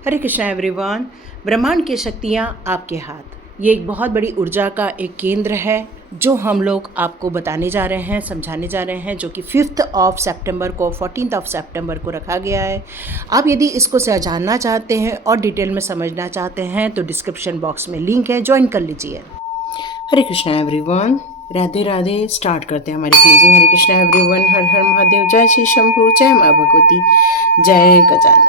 हरे Krishna everyone. ब्रह्मांड की शक्तियाँ आपके हाथ, ये एक बहुत बड़ी ऊर्जा का एक केंद्र है जो हम लोग आपको बताने जा रहे हैं, समझाने जा रहे हैं, जो कि 5 सितंबर को 14 सितंबर को रखा गया है। आप यदि इसको जानना चाहते हैं और डिटेल में समझना चाहते हैं तो डिस्क्रिप्शन बॉक्स में लिंक है, ज्वाइन कर लीजिए। हरे कृष्णा एवरीवन, राधे राधे। स्टार्ट करते हैं हमारी क्लोजिंग। हरे कृष्णा एवरीवन, हर हर महादेव। जय श्री शंभू, जय माँ भगवती, जय गजानन।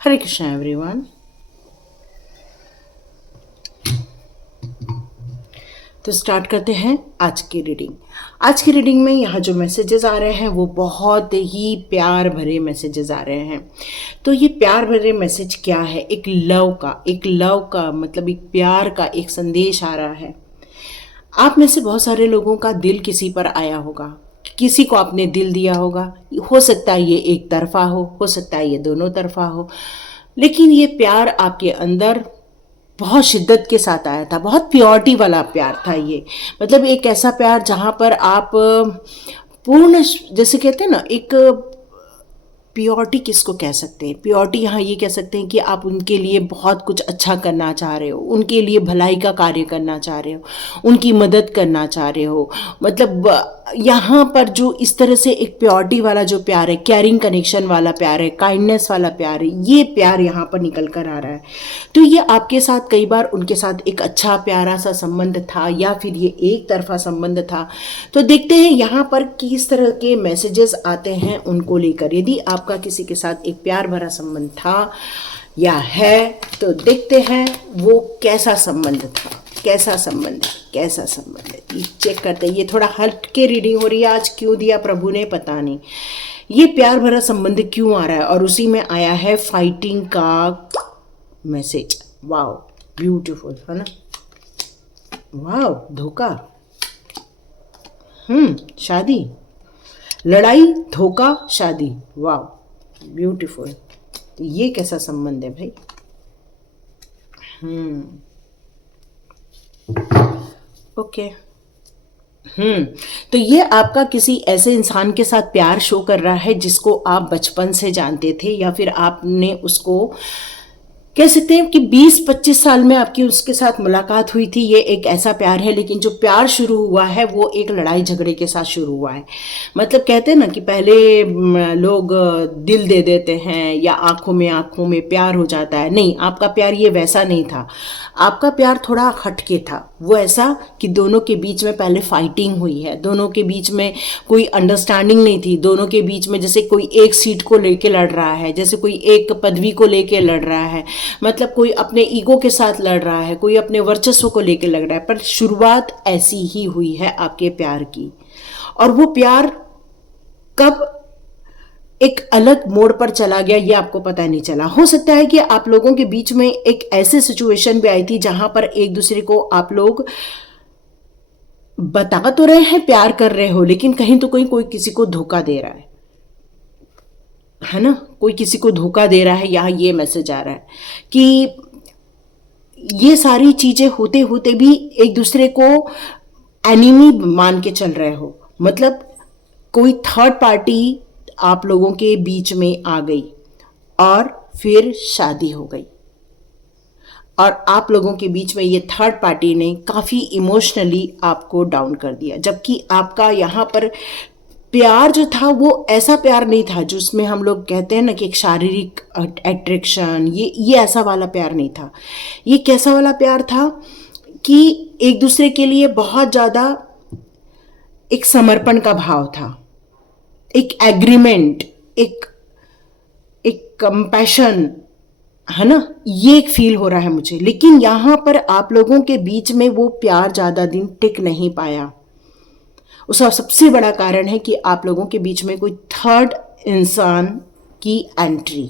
हरे कृष्णा एवरीवन। तो स्टार्ट करते हैं आज की रीडिंग। आज की रीडिंग में यहाँ जो मैसेजेस आ रहे हैं वो बहुत ही प्यार भरे मैसेजेस आ रहे हैं। तो ये प्यार भरे मैसेज क्या है? एक लव का मतलब एक प्यार का एक संदेश आ रहा है। आप में से बहुत सारे लोगों का दिल किसी पर आया होगा, किसी को आपने दिल दिया होगा। हो सकता है ये एक तरफा हो सकता है ये दोनों तरफा हो, लेकिन ये प्यार आपके अंदर बहुत शिद्दत के साथ आया था, बहुत प्योरिटी वाला प्यार था ये। मतलब एक ऐसा प्यार जहाँ पर आप पूर्ण, जैसे कहते हैं ना, एक प्योरिटी किसको कह सकते हैं? प्योरिटी यहाँ ये कह सकते हैं कि आप उनके लिए बहुत कुछ अच्छा करना चाह रहे हो, उनके लिए भलाई का कार्य करना चाह रहे हो, उनकी मदद करना चाह रहे हो। मतलब यहाँ पर जो इस तरह से एक प्योरिटी वाला जो प्यार है, केयरिंग कनेक्शन वाला प्यार है, काइंडनेस वाला प्यार है, ये प्यार यहाँ पर निकल कर आ रहा है। तो ये आपके साथ कई बार उनके साथ एक अच्छा प्यारा सा संबंध था या फिर ये एक तरफा संबंध था। तो देखते हैं यहाँ पर किस तरह के मैसेजेस आते हैं उनको लेकर। यदि आपका किसी के साथ एक प्यार भरा संबंध था या है तो देखते हैं वो कैसा संबंध था, कैसा संबंध है। चेक करते हैं। ये थोड़ा हट के रीडिंग हो रही है आज, क्यों दिया प्रभु ने पता नहीं। ये प्यार भरा संबंध क्यों आ रहा है? और उसी में आया है फाइटिंग का मैसेज। वाओ, ब्यूटीफुल है ना। वाओ, धोखा, शादी, लड़ाई, धोखा, शादी। Wow, beautiful. तो ये कैसा संबंध है भाई? ओके। तो ये आपका किसी ऐसे इंसान के साथ प्यार शो कर रहा है जिसको आप बचपन से जानते थे, या फिर आपने उसको कह सकते हैं कि 20-25 साल में आपकी उसके साथ मुलाकात हुई थी। ये एक ऐसा प्यार है, लेकिन जो प्यार शुरू हुआ है वो एक लड़ाई झगड़े के साथ शुरू हुआ है। मतलब कहते हैं ना कि पहले लोग दिल दे देते हैं या आंखों में प्यार हो जाता है। नहीं, आपका प्यार ये वैसा नहीं था। आपका प्यार थोड़ा हटके था। वो ऐसा कि दोनों के बीच में पहले फाइटिंग हुई है, दोनों के बीच में कोई अंडरस्टैंडिंग नहीं थी, दोनों के बीच में जैसे कोई एक सीट को लेके लड़ रहा है, जैसे कोई एक पदवी को लेके लड़ रहा है, मतलब कोई अपने ईगो के साथ लड़ रहा है, कोई अपने वर्चस्व को लेके लड़ रहा है। पर शुरुआत ऐसी ही हुई है आपके प्यार की। और वो प्यार कब एक अलग मोड़ पर चला गया ये आपको पता नहीं चला। हो सकता है कि आप लोगों के बीच में एक ऐसी सिचुएशन भी आई थी जहां पर एक दूसरे को आप लोग बता तो रहे हैं प्यार कर रहे हो, लेकिन कहीं तो कहीं कोई किसी को धोखा दे रहा है ना। कोई किसी को धोखा दे रहा है। यहाँ ये मैसेज आ रहा है कि ये सारी चीजें होते होते भी एक दूसरे को एनिमी मान के चल रहे हो। मतलब कोई थर्ड पार्टी आप लोगों के बीच में आ गई और फिर शादी हो गई, और आप लोगों के बीच में ये थर्ड पार्टी ने काफ़ी इमोशनली आपको डाउन कर दिया। जबकि आपका यहाँ पर प्यार जो था वो ऐसा प्यार नहीं था जिसमें हम लोग कहते हैं ना कि एक शारीरिक अट्रैक्शन, ये ऐसा वाला प्यार नहीं था। ये कैसा वाला प्यार था कि एक दूसरे के लिए बहुत ज़्यादा एक समर्पण का भाव था, एक एग्रीमेंट, एक कंपैशन, है ना। ये एक फील हो रहा है मुझे। लेकिन यहाँ पर आप लोगों के बीच में वो प्यार ज़्यादा दिन टिक नहीं पाया। उसका सबसे बड़ा कारण है कि आप लोगों के बीच में कोई थर्ड इंसान की एंट्री।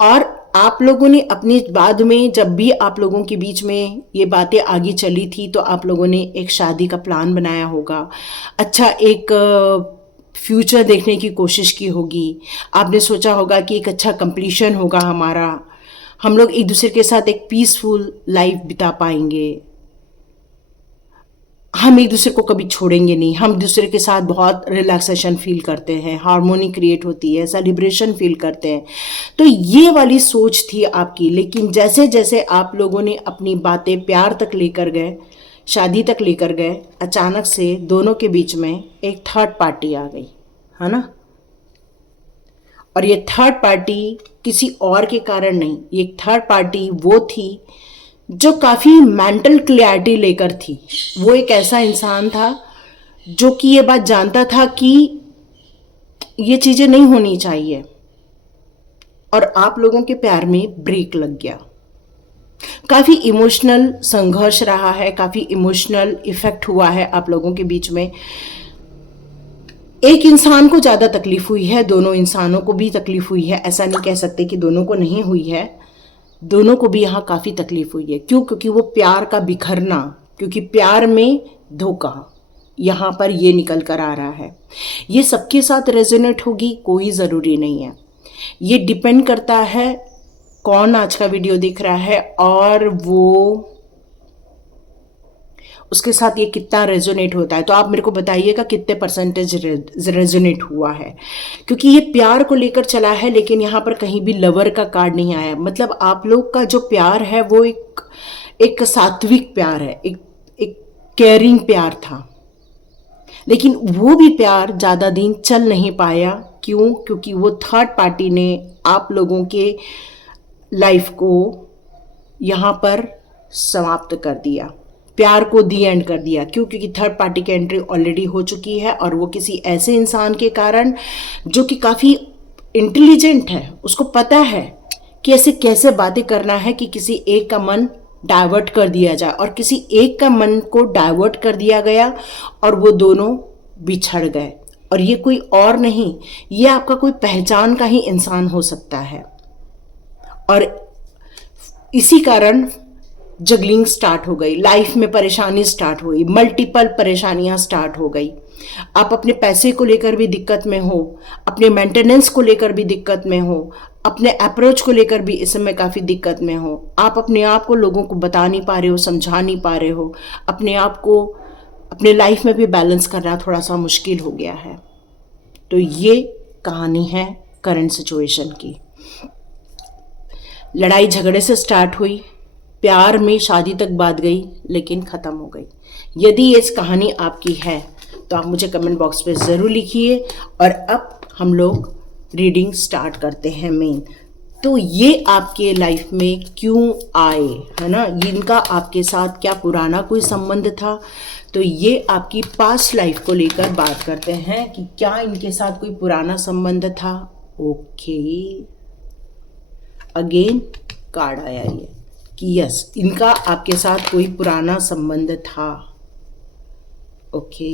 और आप लोगों ने अपने बाद में, जब भी आप लोगों के बीच में ये बातें आगे चली थी, तो आप लोगों ने एक शादी का प्लान बनाया होगा, अच्छा एक फ्यूचर देखने की कोशिश की होगी। आपने सोचा होगा कि एक अच्छा कंप्लीशन होगा हमारा, हम लोग एक दूसरे के साथ एक पीसफुल लाइफ बिता पाएंगे, हम एक दूसरे को कभी छोड़ेंगे नहीं, हम दूसरे के साथ बहुत रिलैक्सेशन फील करते हैं, हार्मोनी क्रिएट होती है, सेलिब्रेशन फील करते हैं। तो ये वाली सोच थी आपकी। लेकिन जैसे जैसे आप लोगों ने अपनी बातें प्यार तक लेकर गए, शादी तक लेकर गए, अचानक से दोनों के बीच में एक थर्ड पार्टी आ गई, है ना। और ये थर्ड पार्टी किसी और के कारण नहीं, ये थर्ड पार्टी वो थी जो काफ़ी मेंटल क्लैरिटी लेकर थी। वो एक ऐसा इंसान था जो कि ये बात जानता था कि ये चीज़ें नहीं होनी चाहिए, और आप लोगों के प्यार में ब्रेक लग गया। काफ़ी इमोशनल संघर्ष रहा है, काफ़ी इमोशनल इफेक्ट हुआ है आप लोगों के बीच में। एक इंसान को ज़्यादा तकलीफ हुई है, दोनों इंसानों को भी तकलीफ हुई है, ऐसा नहीं कह सकते कि दोनों को नहीं हुई है, दोनों को भी यहाँ काफ़ी तकलीफ हुई है। क्यों? क्योंकि वो प्यार का बिखरना, क्योंकि प्यार में धोखा यहाँ पर ये निकल कर आ रहा है। ये सबके साथ रेजोनेट होगी कोई ज़रूरी नहीं है, ये डिपेंड करता है कौन आज का वीडियो देख रहा है और वो उसके साथ ये कितना रेजोनेट होता है। तो आप मेरे को बताइएगा कितने परसेंटेज रेजोनेट हुआ है, क्योंकि ये प्यार को लेकर चला है, लेकिन यहाँ पर कहीं भी लवर का कार्ड नहीं आया। मतलब आप लोग का जो प्यार है वो एक सात्विक प्यार है, एक केयरिंग प्यार था, लेकिन वो भी प्यार ज़्यादा दिन चल नहीं पाया। क्यों? क्योंकि वो थर्ड पार्टी ने आप लोगों के लाइफ को यहाँ पर समाप्त कर दिया, प्यार को दी एंड कर दिया। क्यों? क्योंकि थर्ड पार्टी की एंट्री ऑलरेडी हो चुकी है, और वो किसी ऐसे इंसान के कारण जो कि काफ़ी इंटेलिजेंट है, उसको पता है कि ऐसे कैसे बातें करना है कि किसी एक का मन डाइवर्ट कर दिया जाए, और किसी एक का मन को डाइवर्ट कर दिया गया और वो दोनों बिछड़ गए। और ये कोई और नहीं, ये आपका कोई पहचान का ही इंसान हो सकता है, और इसी कारण जगलिंग स्टार्ट हो गई, लाइफ में परेशानी स्टार्ट हुई, मल्टीपल परेशानियां स्टार्ट हो गई। आप अपने पैसे को लेकर भी दिक्कत में हो, अपने मेंटेनेंस को लेकर भी दिक्कत में हो, अपने अप्रोच को लेकर भी इस समय काफ़ी दिक्कत में हो। आप अपने आप को लोगों को बता नहीं पा रहे हो, समझा नहीं पा रहे हो, अपने आप को अपने लाइफ में भी बैलेंस करना थोड़ा सा मुश्किल हो गया है। तो ये कहानी है करंट सिचुएशन की। लड़ाई झगड़े से स्टार्ट हुई, प्यार में शादी तक बात गई, लेकिन ख़त्म हो गई। यदि ये कहानी आपकी है तो आप मुझे कमेंट बॉक्स पे ज़रूर लिखिए। और अब हम लोग रीडिंग स्टार्ट करते हैं मेन। तो ये आपके लाइफ में क्यों आए, है ना, इनका आपके साथ क्या पुराना कोई संबंध था? तो ये आपकी पास्ट लाइफ को लेकर बात करते हैं कि क्या इनके साथ कोई पुराना संबंध था। ओके, अगेन कार्ड आया ये कि यस, इनका आपके साथ कोई पुराना संबंध था। ओके,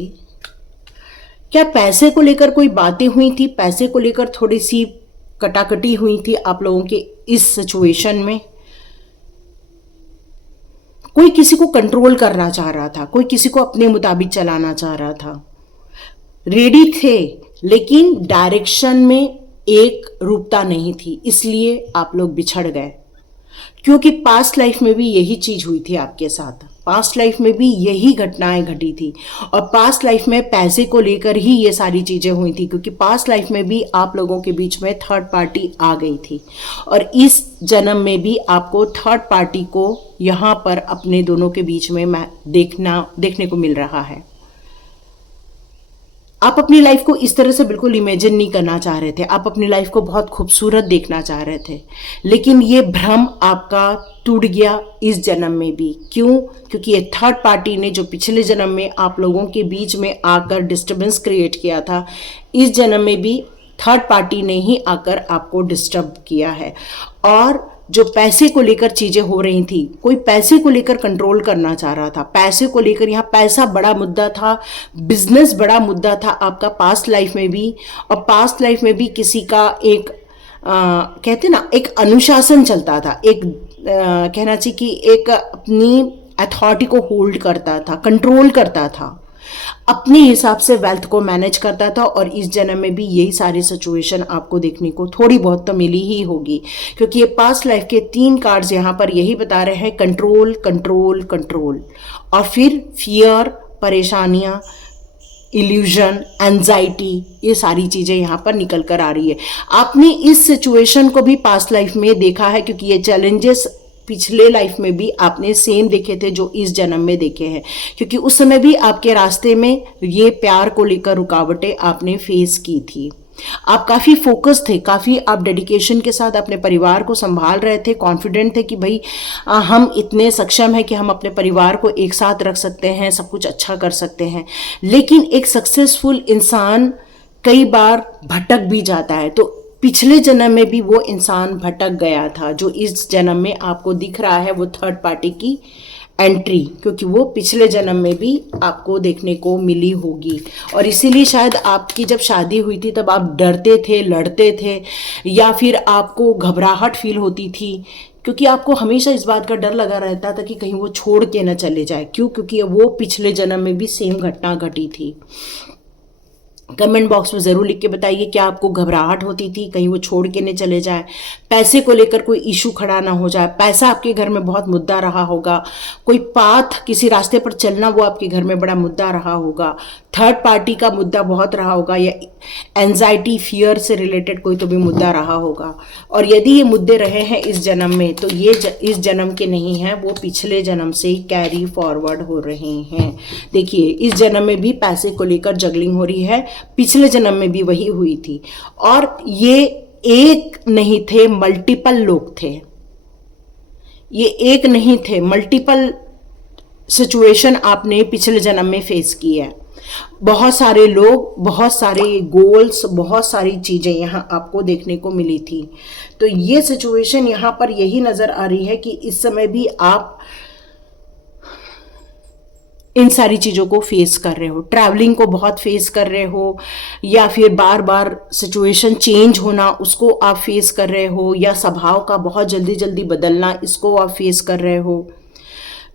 क्या पैसे को लेकर कोई बातें हुई थी? पैसे को लेकर थोड़ी सी कटाकटी हुई थी आप लोगों के इस सिचुएशन में? कोई किसी को कंट्रोल करना चाह रहा था, कोई किसी को अपने मुताबिक चलाना चाह रहा था, रेडी थे, लेकिन डायरेक्शन में एक रूपता नहीं थी, इसलिए आप लोग बिछड़ गए। क्योंकि पास्ट लाइफ में भी यही चीज हुई थी आपके साथ, पास्ट लाइफ में भी यही घटनाएं घटी थी, और पास्ट लाइफ में पैसे को लेकर ही ये सारी चीजें हुई थी, क्योंकि पास्ट लाइफ में भी आप लोगों के बीच में थर्ड पार्टी आ गई थी, और इस जन्म में भी आपको थर्ड पार्टी को यहाँ पर अपने दोनों के बीच में देखने को मिल रहा है। आप अपनी लाइफ को इस तरह से बिल्कुल इमेजिन नहीं करना चाह रहे थे, आप अपनी लाइफ को बहुत खूबसूरत देखना चाह रहे थे, लेकिन ये भ्रम आपका टूट गया इस जन्म में भी। क्यों? क्योंकि ये थर्ड पार्टी ने जो पिछले जन्म में आप लोगों के बीच में आकर डिस्टर्बेंस क्रिएट किया था, इस जन्म में भी थर्ड पार्टी ने ही आकर आपको डिस्टर्ब किया है। और जो पैसे को लेकर चीजें हो रही थी, कोई पैसे को लेकर कंट्रोल करना चाह रहा था, पैसे को लेकर, यहाँ पैसा बड़ा मुद्दा था, बिजनेस बड़ा मुद्दा था आपका पास्ट लाइफ में भी, और पास्ट लाइफ में भी किसी का एक कहते ना, एक अनुशासन चलता था, एक कहना चाहिए कि एक अपनी अथॉरिटी को होल्ड करता था, कंट्रोल करता था, अपने हिसाब से वेल्थ को मैनेज करता था, और इस जन्म में भी यही सारी सिचुएशन आपको देखने को थोड़ी बहुत तो मिली ही होगी, क्योंकि ये पास्ट लाइफ के 3 कार्ड्स यहाँ पर यही बता रहे हैं, कंट्रोल कंट्रोल कंट्रोल, और फिर फियर, परेशानियां, इल्यूजन, एंजाइटी, ये सारी चीजें यहाँ पर निकल कर आ रही है। आपने इस सिचुएशन को भी पास्ट लाइफ में देखा है, क्योंकि ये चैलेंजेस पिछले लाइफ में भी आपने सेम देखे थे जो इस जन्म में देखे हैं, क्योंकि उस समय भी आपके रास्ते में ये प्यार को लेकर रुकावटें आपने फेस की थी। आप काफ़ी फोकस थे, काफ़ी आप डेडिकेशन के साथ अपने परिवार को संभाल रहे थे, कॉन्फिडेंट थे कि भाई हम इतने सक्षम हैं कि हम अपने परिवार को एक साथ रख सकते हैं, सब कुछ अच्छा कर सकते हैं। लेकिन एक सक्सेसफुल इंसान कई बार भटक भी जाता है, तो पिछले जन्म में भी वो इंसान भटक गया था। जो इस जन्म में आपको दिख रहा है वो थर्ड पार्टी की एंट्री, क्योंकि वो पिछले जन्म में भी आपको देखने को मिली होगी, और इसीलिए शायद आपकी जब शादी हुई थी तब आप डरते थे, लड़ते थे, या फिर आपको घबराहट फील होती थी, क्योंकि आपको हमेशा इस बात का डर लगा रहता था कि कहीं वो छोड़ के न चले जाए। क्यों? क्योंकि वो पिछले जन्म में भी सेम घटना घटी थी। कमेंट बॉक्स में ज़रूर लिख के बताइए, क्या आपको घबराहट होती थी कहीं वो छोड़ के नहीं चले जाए, पैसे को लेकर कोई इशू खड़ा ना हो जाए, पैसा आपके घर में बहुत मुद्दा रहा होगा, कोई पाथ, किसी रास्ते पर चलना वो आपके घर में बड़ा मुद्दा रहा होगा, थर्ड पार्टी का मुद्दा बहुत रहा होगा, या एंजाइटी, फियर से रिलेटेड कोई तो भी मुद्दा रहा होगा। और यदि ये मुद्दे रहे हैं इस जन्म में, तो ये इस जन्म के नहीं हैं, वो पिछले जन्म से ही कैरी फॉरवर्ड हो रहे हैं। देखिए, इस जन्म में भी पैसे को लेकर जगलिंग हो रही है, पिछले जन्म में भी वही हुई थी, और ये एक नहीं थे, मल्टीपल लोग थे। ये एक नहीं थे, मल्टीपल सिचुएशन आपने पिछले जन्म में फेस की है। बहुत सारे लोग, बहुत सारे गोल्स, बहुत सारी चीजें यहाँ आपको देखने को मिली थी। तो ये सिचुएशन यहाँ पर यही नजर आ रही है कि इस समय भी आप इन सारी चीज़ों को फेस कर रहे हो, ट्रैवलिंग को बहुत फेस कर रहे हो, या फिर बार बार सिचुएशन चेंज होना उसको आप फेस कर रहे हो, या स्वभाव का बहुत जल्दी जल्दी बदलना, इसको आप फेस कर रहे हो।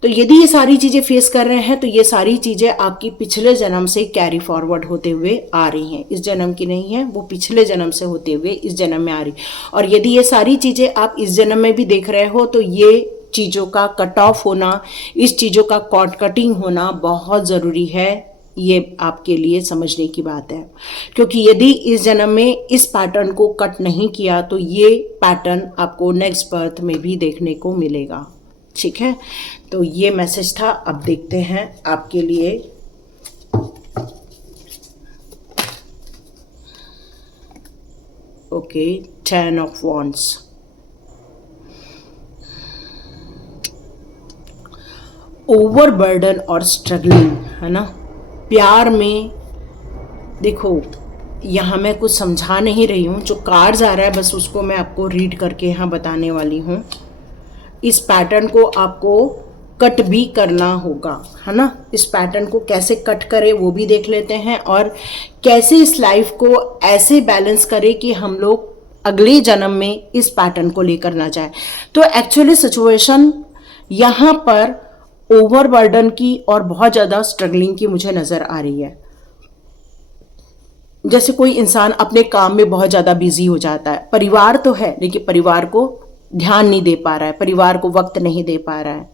तो यदि ये सारी चीज़ें फेस कर रहे हैं, तो ये सारी चीज़ें आपकी पिछले जन्म से कैरी फॉरवर्ड होते हुए आ रही हैं। इस जन्म की नहीं है, वो पिछले जन्म से होते हुए इस जन्म में आ रही। और यदि ये सारी चीज़ें आप इस जन्म में भी देख रहे हो, तो ये चीज़ों का कट ऑफ होना, इस चीज़ों का कॉर्ड कटिंग होना बहुत ज़रूरी है। ये आपके लिए समझने की बात है, क्योंकि यदि इस जन्म में इस पैटर्न को कट नहीं किया, तो ये पैटर्न आपको नेक्स्ट बर्थ में भी देखने को मिलेगा। ठीक है, तो ये मैसेज था। अब देखते हैं आपके लिए ओके, 10 ऑफ वॉन्ड्स। ओवरबर्डन और स्ट्रगलिंग, है ना, प्यार में। देखो, यहाँ मैं कुछ समझा नहीं रही हूँ, जो कार्ड्स आ रहा है बस उसको मैं आपको रीड करके यहाँ बताने वाली हूँ। इस पैटर्न को आपको कट भी करना होगा, है ना। इस पैटर्न को कैसे कट करें वो भी देख लेते हैं, और कैसे इस लाइफ को ऐसे बैलेंस करें कि हम लोग अगले जन्म में इस पैटर्न को लेकर ना जाए। तो एक्चुअली सिचुएशन यहाँ पर ओवरबर्डन की और बहुत ज़्यादा स्ट्रगलिंग की मुझे नज़र आ रही है। जैसे कोई इंसान अपने काम में बहुत ज़्यादा बिजी हो जाता है, परिवार तो है लेकिन परिवार को ध्यान नहीं दे पा रहा है, परिवार को वक्त नहीं दे पा रहा है।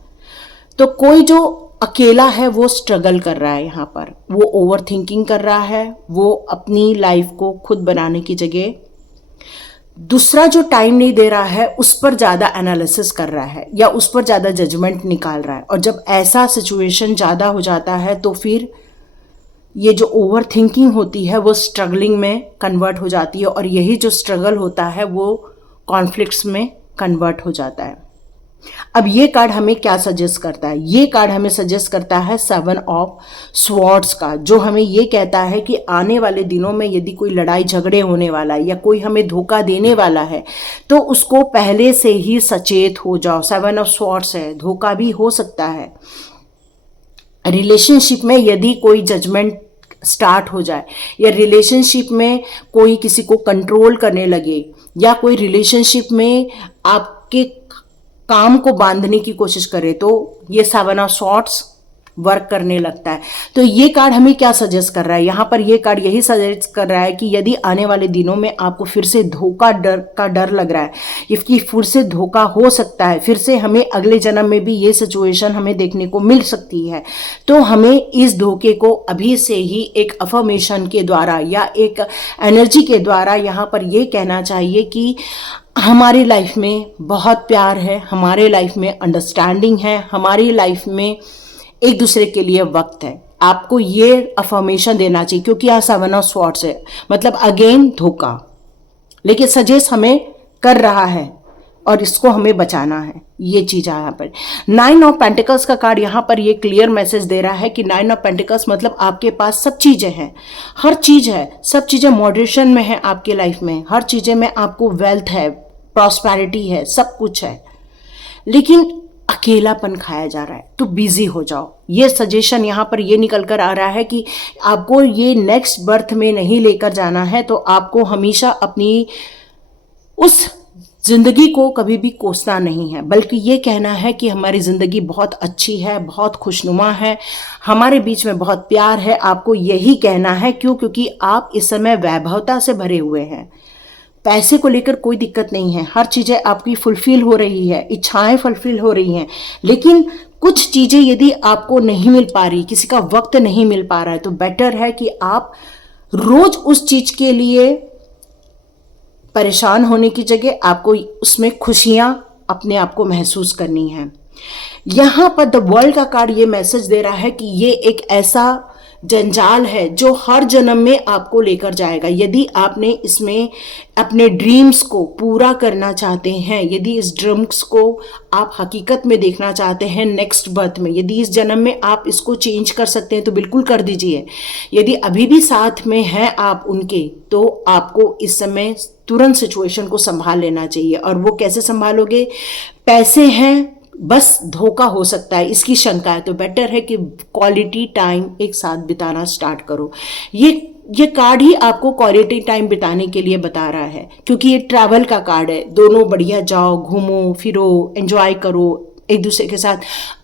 तो कोई जो अकेला है वो स्ट्रगल कर रहा है, यहाँ पर वो ओवर थिंकिंग कर रहा है, वो अपनी लाइफ को खुद बनाने की जगह दूसरा जो टाइम नहीं दे रहा है उस पर ज़्यादा एनालिसिस कर रहा है, या उस पर ज़्यादा जजमेंट निकाल रहा है। और जब ऐसा सिचुएशन ज़्यादा हो जाता है, तो फिर ये जो ओवर थिंकिंग होती है वो स्ट्रगलिंग में कन्वर्ट हो जाती है, और यही जो स्ट्रगल होता है वो कॉन्फ्लिक्ट्स में कन्वर्ट हो जाता है। अब ये कार्ड हमें क्या सजेस्ट करता है? ये कार्ड हमें सजेस्ट करता है 7 ऑफ स्वॉर्ड्स का, जो हमें ये कहता है कि आने वाले दिनों में यदि कोई लड़ाई झगड़े होने वाला है या कोई हमें धोखा देने वाला है, तो उसको पहले से ही सचेत हो जाओ। 7 ऑफ स्वॉर्ड्स है, धोखा भी हो सकता है। रिलेशनशिप में यदि कोई जजमेंट स्टार्ट हो जाए, या रिलेशनशिप में कोई किसी को कंट्रोल करने लगे, या कोई रिलेशनशिप में आपके काम को बांधने की कोशिश करे, तो ये 7 ऑफ स्वॉर्ड्स वर्क करने लगता है। तो ये कार्ड हमें क्या सजेस्ट कर रहा है, यहाँ पर ये कार्ड यही सजेस्ट कर रहा है कि यदि आने वाले दिनों में आपको फिर से धोखा का डर लग रहा है, इसकी फिर से धोखा हो सकता है, फिर से हमें अगले जन्म में भी ये सिचुएशन हमें देखने को मिल सकती है, तो हमें इस धोखे को अभी से ही एक अफर्मेशन के द्वारा या एक एनर्जी के द्वारा यहाँ पर ये कहना चाहिए कि हमारी लाइफ में बहुत प्यार है, हमारे लाइफ में अंडरस्टैंडिंग है, हमारी लाइफ में एक दूसरे के लिए वक्त है। आपको ये अफर्मेशन देना चाहिए, क्योंकि यहाँ 7 ऑफ स्वॉर्ड्स है, मतलब अगेन धोखा, लेकिन सजेस्ट हमें कर रहा है और इसको हमें बचाना है, ये चीज यहाँ पर। 9 ऑफ पेंटिकल्स का कार्ड यहाँ पर ये क्लियर मैसेज दे रहा है कि 9 ऑफ पेंटिकल्स मतलब आपके पास सब चीजें हैं, हर चीज है, सब चीजें मॉडरेशन में है आपके लाइफ में, हर चीजें में आपको वेल्थ है, प्रॉस्पेरिटी है, सब कुछ है, लेकिन अकेलापन खाया जा रहा है, तो बिजी हो जाओ। ये सजेशन यहाँ पर ये निकल कर आ रहा है कि आपको ये नेक्स्ट बर्थ में नहीं लेकर जाना है, तो आपको हमेशा अपनी उस जिंदगी को कभी भी कोसना नहीं है, बल्कि ये कहना है कि हमारी जिंदगी बहुत अच्छी है, बहुत खुशनुमा है, हमारे बीच में बहुत प्यार है। आपको यही कहना है, क्योंकि आप इस समय वैभवता से भरे हुए हैं, पैसे को लेकर कोई दिक्कत नहीं है, हर चीजें आपकी फुलफिल हो रही है, इच्छाएं फुलफिल हो रही हैं, लेकिन कुछ चीजें यदि आपको नहीं मिल पा रही, किसी का वक्त नहीं मिल पा रहा है, तो बेटर है कि आप रोज उस चीज के लिए परेशान होने की जगह आपको उसमें खुशियां अपने आप को महसूस करनी है। यहां पर द वर्ल्ड का कार्ड ये मैसेज दे रहा है कि ये एक ऐसा जंजाल है जो हर जन्म में आपको लेकर जाएगा। यदि आपने इसमें अपने ड्रीम्स को पूरा करना चाहते हैं, यदि इस ड्रीम्स को आप हकीकत में देखना चाहते हैं नेक्स्ट बर्थ में, यदि इस जन्म में आप इसको चेंज कर सकते हैं तो बिल्कुल कर दीजिए। यदि अभी भी साथ में हैं आप उनके, तो आपको इस समय तुरंत सिचुएशन को संभाल लेना चाहिए। और वो कैसे संभालोगे? पैसे हैं, बस धोखा हो सकता है इसकी शंका है, तो बेटर है कि क्वालिटी टाइम एक साथ बिताना स्टार्ट करो। ये कार्ड ही आपको क्वालिटी टाइम बिताने के लिए बता रहा है, क्योंकि ये ट्रैवल का कार्ड है। दोनों बढ़िया जाओ, घूमो फिरो, एंजॉय करो, एक दूसरे के साथ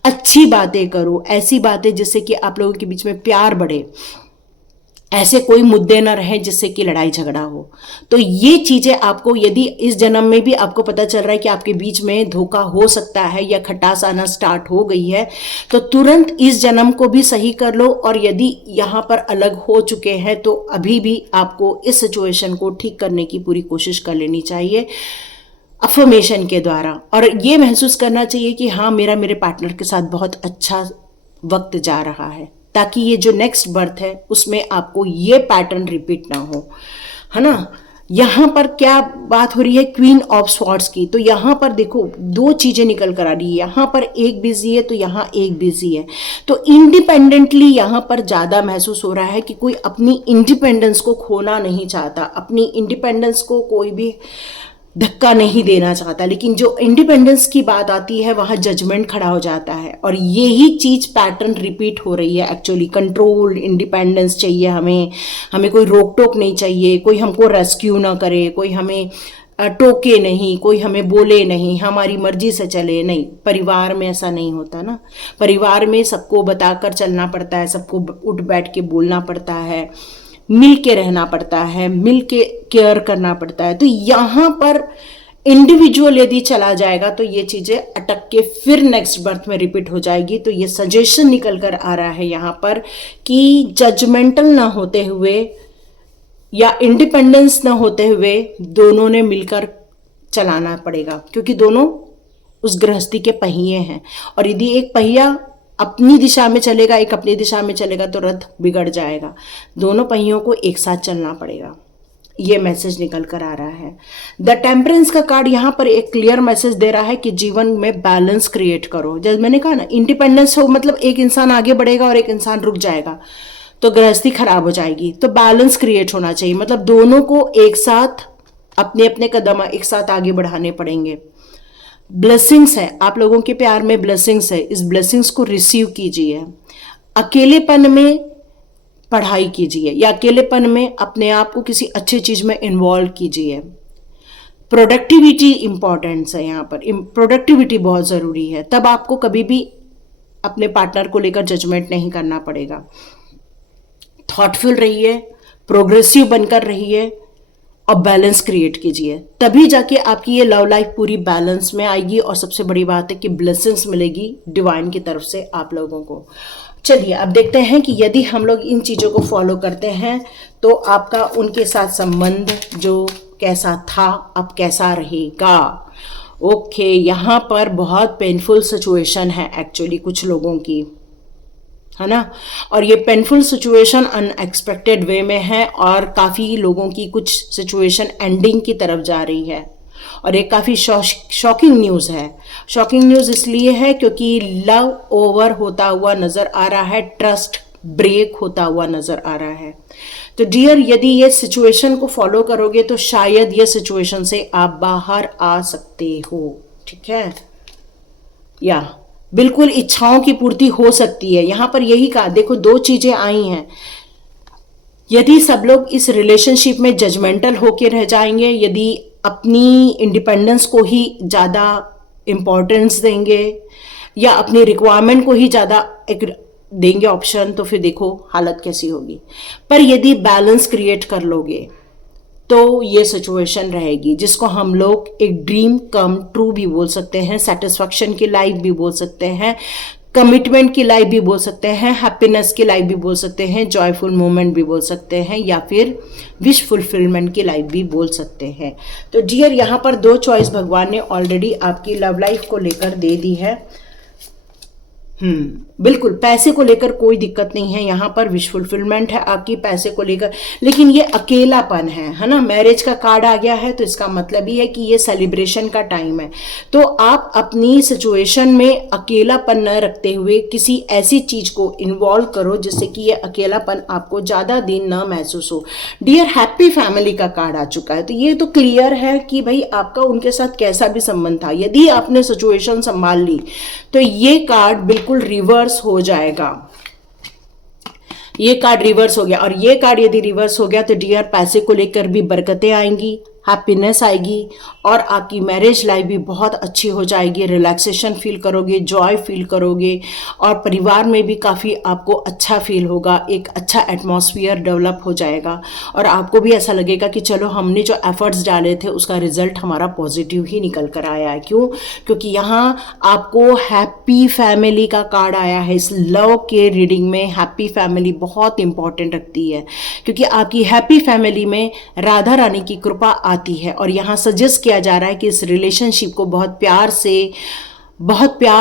अच्छी बातें करो, ऐसी बातें जिससे कि आप लोगों के बीच में प्यार बढ़े, ऐसे कोई मुद्दे न रहे जिससे कि लड़ाई झगड़ा हो। तो ये चीजें आपको, यदि इस जन्म में भी आपको पता चल रहा है कि आपके बीच में धोखा हो सकता है या खटास आना स्टार्ट हो गई है, तो तुरंत इस जन्म को भी सही कर लो। और यदि यहाँ पर अलग हो चुके हैं तो अभी भी आपको इस सिचुएशन को ठीक करने की पूरी कोशिश कर लेनी चाहिए अफर्मेशन के द्वारा। और ये महसूस करना चाहिए कि हाँ, मेरे पार्टनर के साथ बहुत अच्छा वक्त जा रहा है, ताकि ये जो नेक्स्ट बर्थ है उसमें आपको ये पैटर्न रिपीट ना हो, है ना। यहाँ पर क्या बात हो रही है? क्वीन ऑफ स्वॉर्ड्स की। तो यहाँ पर देखो, दो चीजें निकल कर आ रही है, यहाँ पर एक बिजी है तो यहाँ एक बिजी है। तो इंडिपेंडेंटली यहाँ पर ज्यादा महसूस हो रहा है कि कोई अपनी इंडिपेंडेंस को खोना नहीं चाहता, अपनी इंडिपेंडेंस को कोई भी धक्का नहीं देना चाहता। लेकिन जो इंडिपेंडेंस की बात आती है वहां जजमेंट खड़ा हो जाता है, और यही चीज पैटर्न रिपीट हो रही है। एक्चुअली कंट्रोल, इंडिपेंडेंस चाहिए हमें कोई रोक टोक नहीं चाहिए, कोई हमको रेस्क्यू ना करे, कोई हमें टोके नहीं, कोई हमें बोले नहीं, हमारी मर्जी से चले नहीं। परिवार में ऐसा नहीं होता ना, परिवार में सबको बताकर चलना पड़ता है, सबको उठ बैठ के बोलना पड़ता है, मिल के रहना पड़ता है, मिल के केयर करना पड़ता है। तो यहाँ पर इंडिविजुअल यदि चला जाएगा तो ये चीजें अटक के फिर नेक्स्ट बर्थ में रिपीट हो जाएगी। तो ये सजेशन निकल कर आ रहा है यहाँ पर कि जजमेंटल ना होते हुए या इंडिपेंडेंस ना होते हुए दोनों ने मिलकर चलाना पड़ेगा, क्योंकि दोनों उस गृहस्थी के पहिए हैं। और यदि एक पहिया अपनी दिशा में चलेगा, एक अपनी दिशा में चलेगा, तो रथ बिगड़ जाएगा। दोनों पहियों को एक साथ चलना पड़ेगा, ये मैसेज निकल कर आ रहा है। द टेम्परेंस का कार्ड यहाँ पर एक क्लियर मैसेज दे रहा है कि जीवन में बैलेंस क्रिएट करो। जैसे मैंने कहा ना, इंडिपेंडेंस हो मतलब एक इंसान आगे बढ़ेगा और एक इंसान रुक जाएगा, तो गृहस्थी खराब हो जाएगी। तो बैलेंस क्रिएट होना चाहिए, मतलब दोनों को एक साथ अपने अपने कदम एक साथ आगे बढ़ाने पड़ेंगे। ब्लेसिंग्स है, आप लोगों के प्यार में ब्लेसिंग्स है, इस ब्लेसिंग्स को रिसीव कीजिए। अकेलेपन में पढ़ाई कीजिए या अकेलेपन में अपने आप को किसी अच्छी चीज में इन्वॉल्व कीजिए। प्रोडक्टिविटी इंपॉर्टेंस है, यहाँ पर प्रोडक्टिविटी बहुत जरूरी है, तब आपको कभी भी अपने पार्टनर को लेकर जजमेंट नहीं करना पड़ेगा। थॉटफुल रहिए, प्रोग्रेसिव बनकर रहिए और बैलेंस क्रिएट कीजिए, तभी जाके आपकी ये लव लाइफ पूरी बैलेंस में आएगी। और सबसे बड़ी बात है कि ब्लेसिंग्स मिलेगी डिवाइन की तरफ से आप लोगों को। चलिए अब देखते हैं कि यदि हम लोग इन चीज़ों को फॉलो करते हैं तो आपका उनके साथ संबंध जो कैसा था अब कैसा रहेगा। ओके, यहाँ पर बहुत पेनफुल सिचुएशन है एक्चुअली कुछ लोगों की, है ना। और ये पेनफुल सिचुएशन अनएक्सपेक्टेड वे में है और काफ़ी लोगों की कुछ सिचुएशन एंडिंग की तरफ जा रही है। और ये काफ़ी शॉकिंग न्यूज़ है। शॉकिंग न्यूज़ इसलिए है क्योंकि लव ओवर होता हुआ नज़र आ रहा है, ट्रस्ट ब्रेक होता हुआ नज़र आ रहा है। तो डियर, यदि ये सिचुएशन को फॉलो करोगे तो शायद ये सिचुएशन से आप बाहर आ सकते हो। ठीक है, या बिल्कुल इच्छाओं की पूर्ति हो सकती है। यहाँ पर यही कहा, देखो दो चीज़ें आई हैं। यदि सब लोग इस रिलेशनशिप में जजमेंटल होके रह जाएंगे, यदि अपनी इंडिपेंडेंस को ही ज़्यादा इम्पोर्टेंस देंगे या अपनी रिक्वायरमेंट को ही ज़्यादा एक देंगे ऑप्शन, तो फिर देखो हालत कैसी होगी। पर यदि बैलेंस क्रिएट कर लोगे तो ये सिचुएशन रहेगी जिसको हम लोग एक ड्रीम कम ट्रू भी बोल सकते हैं, सेटिस्फैक्शन की लाइफ भी बोल सकते हैं, कमिटमेंट की लाइफ भी बोल सकते हैं, हैप्पीनेस की लाइफ भी बोल सकते हैं, जॉयफुल मोमेंट भी बोल सकते हैं, या फिर विश फुलफिलमेंट की लाइफ भी बोल सकते हैं। तो डियर, यहाँ पर दो चॉइस भगवान ने ऑलरेडी आपकी लव लाइफ को लेकर दे दी है। बिल्कुल, पैसे को लेकर कोई दिक्कत नहीं है, यहाँ पर विश फुलफिलमेंट है आपकी पैसे को लेकर, लेकिन ये अकेलापन है ना। मैरिज का कार्ड आ गया है तो इसका मतलब ही है कि ये सेलिब्रेशन का टाइम है। तो आप अपनी सिचुएशन में अकेलापन न रखते हुए किसी ऐसी चीज को इन्वॉल्व करो जिससे कि ये अकेलापन आपको ज्यादा दिन न महसूस हो। डियर, हैप्पी फैमिली का कार्ड आ चुका है, तो ये तो क्लियर है कि भाई आपका उनके साथ कैसा भी संबंध था, यदि आपने सिचुएशन संभाल ली तो ये कार्ड बिल्कुल रिवर्स हो जाएगा। ये कार्ड रिवर्स हो गया, और ये कार्ड यदि रिवर्स हो गया तो डियर, पैसे को लेकर भी बरकतें आएंगी, हैप्पीनेस आएगी और आपकी मैरिज लाइफ भी बहुत अच्छी हो जाएगी। रिलैक्सेशन फील करोगे, जॉय फील करोगे और परिवार में भी काफ़ी आपको अच्छा फील होगा, एक अच्छा एटमॉस्फेयर डेवलप हो जाएगा और आपको भी ऐसा लगेगा कि चलो हमने जो एफर्ट्स डाले थे उसका रिजल्ट हमारा पॉजिटिव ही निकल कर आया है। क्यों? क्योंकि यहाँ आपको हैप्पी फैमिली का कार्ड आया है। इस लव के रीडिंग में हैप्पी फैमिली बहुत इंपॉर्टेंट रखती है क्योंकि आपकी हैप्पी फैमिली में राधा रानी की कृपा आती है। और यहाँ सजेस्ट किया जा रहा है कि इस रिलेशनशिप को बहुत प्यार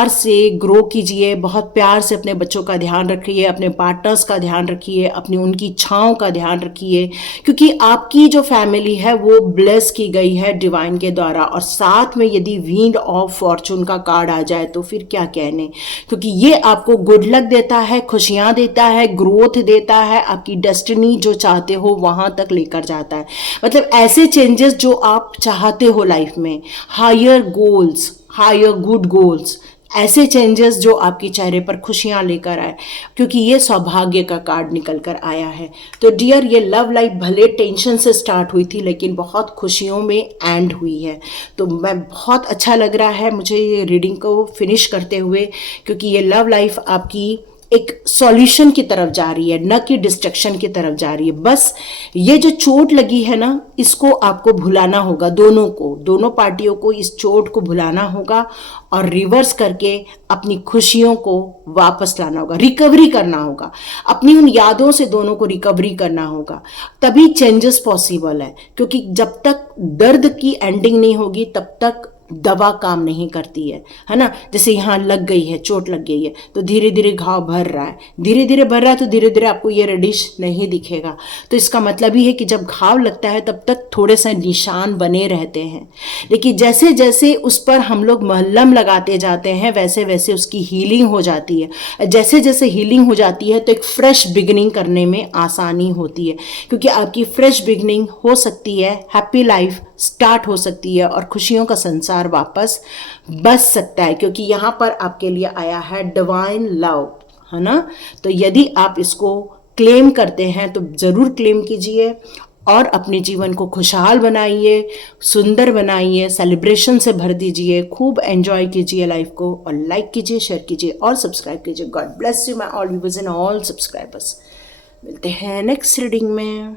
से ग्रो कीजिए, बहुत प्यार से अपने बच्चों का ध्यान रखिए, अपने पार्टनर्स का ध्यान रखिए, अपनी उनकी इच्छाओं का ध्यान रखिए, क्योंकि आपकी जो फैमिली है वो ब्लेस की गई है डिवाइन के द्वारा। और साथ में यदि विंड ऑफ फॉर्चून का कार्ड आ जाए तो फिर क्या कहने, क्योंकि ये आपको गुड लक देता है, खुशियाँ देता है, ग्रोथ देता है, आपकी डेस्टिनी जो चाहते हो वहाँ तक लेकर जाता है। मतलब ऐसे चेंजेस जो आप चाहते हो लाइफ में, higher goals, higher good goals, ऐसे चेंजेस जो आपके चेहरे पर खुशियां लेकर आए, क्योंकि ये सौभाग्य का कार्ड निकल कर आया है। तो डियर, ये लव लाइफ भले टेंशन से स्टार्ट हुई थी लेकिन बहुत खुशियों में एंड हुई है। तो मैं बहुत अच्छा लग रहा है मुझे ये रीडिंग को फिनिश करते हुए, क्योंकि ये लव लाइफ आपकी एक सॉल्यूशन की तरफ जा रही है, न कि डिस्ट्रक्शन की तरफ जा रही है। बस ये जो चोट लगी है ना, इसको आपको भुलाना होगा, दोनों पार्टियों को इस चोट को भुलाना होगा और रिवर्स करके अपनी खुशियों को वापस लाना होगा, रिकवरी करना होगा, अपनी उन यादों से दोनों को रिकवरी करना होगा, तभी चेंजेस पॉसिबल है। क्योंकि जब तक दर्द की एंडिंग नहीं होगी तब तक दवा काम नहीं करती है ना। जैसे यहाँ लग गई है, चोट लग गई है तो धीरे धीरे घाव भर रहा है, धीरे धीरे भर रहा है तो धीरे धीरे आपको ये रेडिश नहीं दिखेगा। तो इसका मतलब ही है कि जब घाव लगता है तब तक थोड़े से निशान बने रहते हैं, लेकिन जैसे जैसे उस पर हम लोग मलहम लगाते जाते हैं वैसे वैसे उसकी हीलिंग हो जाती है। जैसे जैसे हीलिंग हो जाती है तो एक फ्रेश बिगनिंग करने में आसानी होती है, क्योंकि आपकी फ्रेश बिगनिंग हो सकती है, हैप्पी लाइफ स्टार्ट हो सकती है और खुशियों का संसार वापस बस सकता है, क्योंकि यहाँ पर आपके लिए आया है डिवाइन लव, है ना। तो यदि आप इसको क्लेम करते हैं तो ज़रूर क्लेम कीजिए और अपने जीवन को खुशहाल बनाइए, सुंदर बनाइए, सेलिब्रेशन से भर दीजिए, खूब एंजॉय कीजिए लाइफ को, और लाइक कीजिए, शेयर कीजिए और सब्सक्राइब कीजिए। God bless you my all viewers and all subscribers. मिलते हैं नेक्स्ट रीडिंग में।